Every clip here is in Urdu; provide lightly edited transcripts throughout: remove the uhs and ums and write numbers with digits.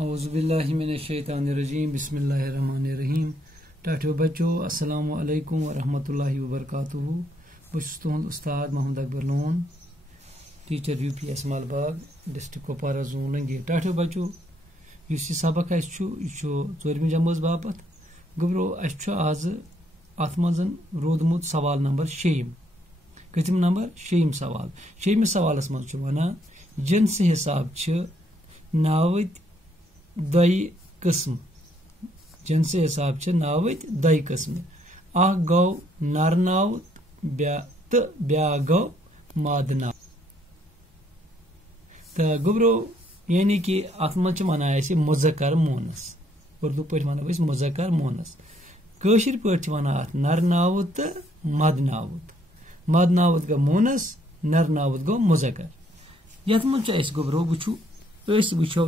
اعوذ باللہ من الشیطان الرجیم بسم اللہ الرحمن الرحیم ٹاٹھو بچو السلام علیکم ورحمۃ اللہ وبرکاتہ بس تہد استاد Muhammad Akbar Lone teacher U P S Mal Bagh district Kupwara zone Langate ٹاٹھو بچو اس سبق یہ ژوٗرمہِ جمٲژ باپت گوٚبرو اَسہِ آز ات مز روٗدمُت سوال نمبر 6 کتم نمبر 6 سوال 6 سوالس مز ونان جنس حساب ناوت دۄیہِ قسم جنس حساب ناوت دۄیہِ قسم اکھ گوٚو نر ناوت تہٕ بیٛاکھ گوٚو مادٕ ناو تہٕ گوٚبرو یعنی کہ ات مز ونان اسہِ مذکر مونس اردو پٲٹھۍ ونو أسۍ مذکر مونس کٲشِر پٲٹھۍ ونان اتھ نر ناوت تہٕ مد ناوت گوٚو مونس نر ناوت گوٚو مذکر یتھ منٛز اسہِ گوٚبرو وٕچھو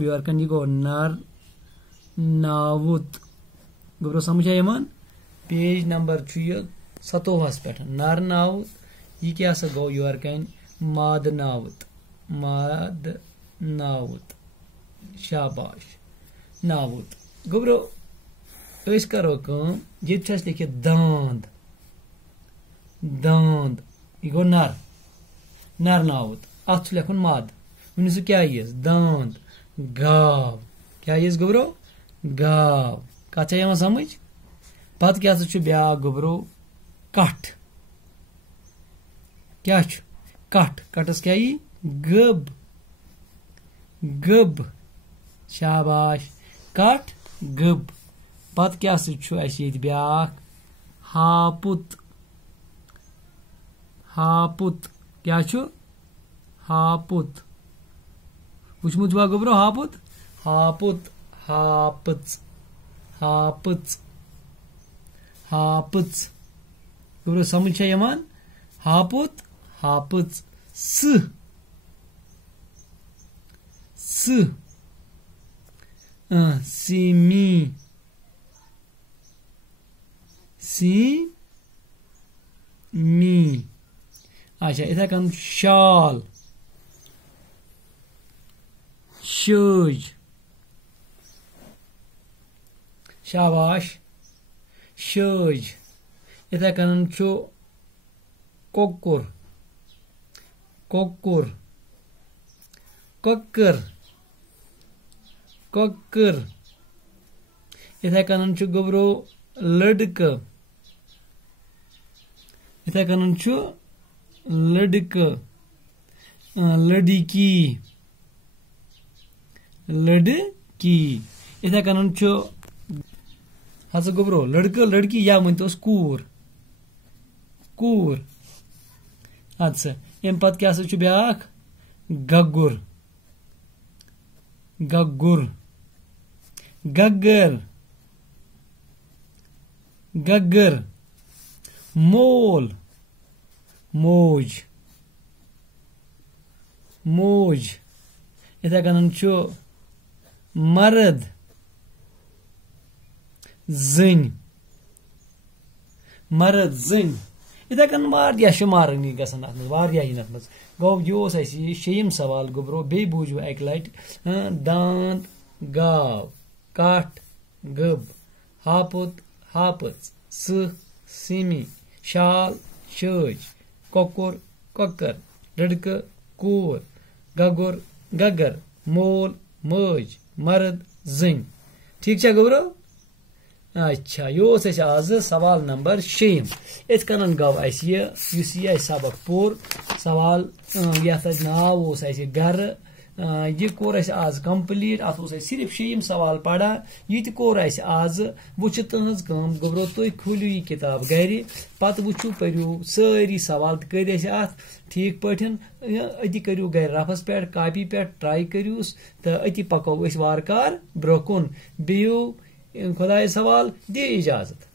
یور کن یہ گوٚو نر ناوت گوٚبرو سمجھا یوان پیج نمبر یہ 27 پٮ۪ٹھ نر ناوت یہ کیٛاہ سا گوٚو یور کن ماد ناوت شاباش ناوت گوٚبرو أسۍ کرو کٲم ییٚتہِ چھُ اسہِ لیکھِتھ داند یہ گوٚو نر ناوت اتھ چھُ لیکھُن ماد ؤنِو سا کیٛاہ یِیَس داند گاو کیٛاہ یِیَس گوٚبرو گاو کتھ چھا یِوان سمجھ پتہٕ کیٛاہ سا چھُ بیٛاکھ گوٚبرو کٹھ کیٛاہ چھُ کٹھس کیٛاہ یی گب شاباش کٹھ گب پتہٕ کیٛاہ سا چھُ اسہِ ییٚتہِ بیٛاکھ ہاپُت کیٛاہ چھُ ہاپُت وٕچھمُت چھُوا گوٚبرو ہاپُت ہاپٕژ گوٚبرو سمجھ چھا یِوان ہاپٕژ سیمی اچھا اتھے کن شال شٲج شاباش شٲج اتھے کن چھُ کۄکُر اتھے کن چھُ گوٚبرو لڑکہٕ اتھے کن چھُ لڑکہٕ لڑکی اتھے کن چھُ ہسا گوٚبرو لڑکہٕ لڑکی یا ؤنۍتوس کوٗر ادٕ سا امہِ پتہٕ کیٛاہ سا چھُ بیٛاکھ گگر مول موج اتھے کن چھُ مرد زٔنۍ اتھے کن واریاہ شُمارن گژھان اتھ منٛز واریاہ یِن اتھ منٛز گوٚو یہِ اوس اسہِ یہِ 6 سوال گوٚبرو بیٚیہِ بوٗزِو اکہِ لٹہِ داند گاو کٹھ گب ہاپٕژ سیمی شال شٲج کۄکُر لڑکہٕ کوٗر گگر مول مٲج مرد زٔنۍ ٹھیٖک چھا گوٚبرو اچھا یہِ اوس اسہِ آز سوال نمبر 6 یِتھ کٔنن گوٚو اسہِ یُس یہِ اسہِ سبق پوٚر سوال یتھ اسہِ ناو اوس اسہِ گرٕ یہ کوٚر اسہِ آز کمپلیٖٹ اتھ اوس اسہِ صرف 6 سوال پران یہِ تہِ کوٚر اسہِ آز وۄنۍ چھِ تُہنٛز کٲم گوٚبرو تُہۍ کھوٗلِو یہِ کِتاب گرِ پتہٕ وٕچھِو پٔرِو سٲری سوال تہِ کٔرۍ اسہِ اتھ ٹھیٖک پٲٹھۍ أتی کٔرِو گرِ رفس پٮ۪ٹھ کاپی پٮ۪ٹھ ٹراے کٔرۍہوٗس تہٕ أتی پکو أسۍ وارٕ کار برٛونٛہہ کُن بِہِو خۄدایس حوال دِ اِجازت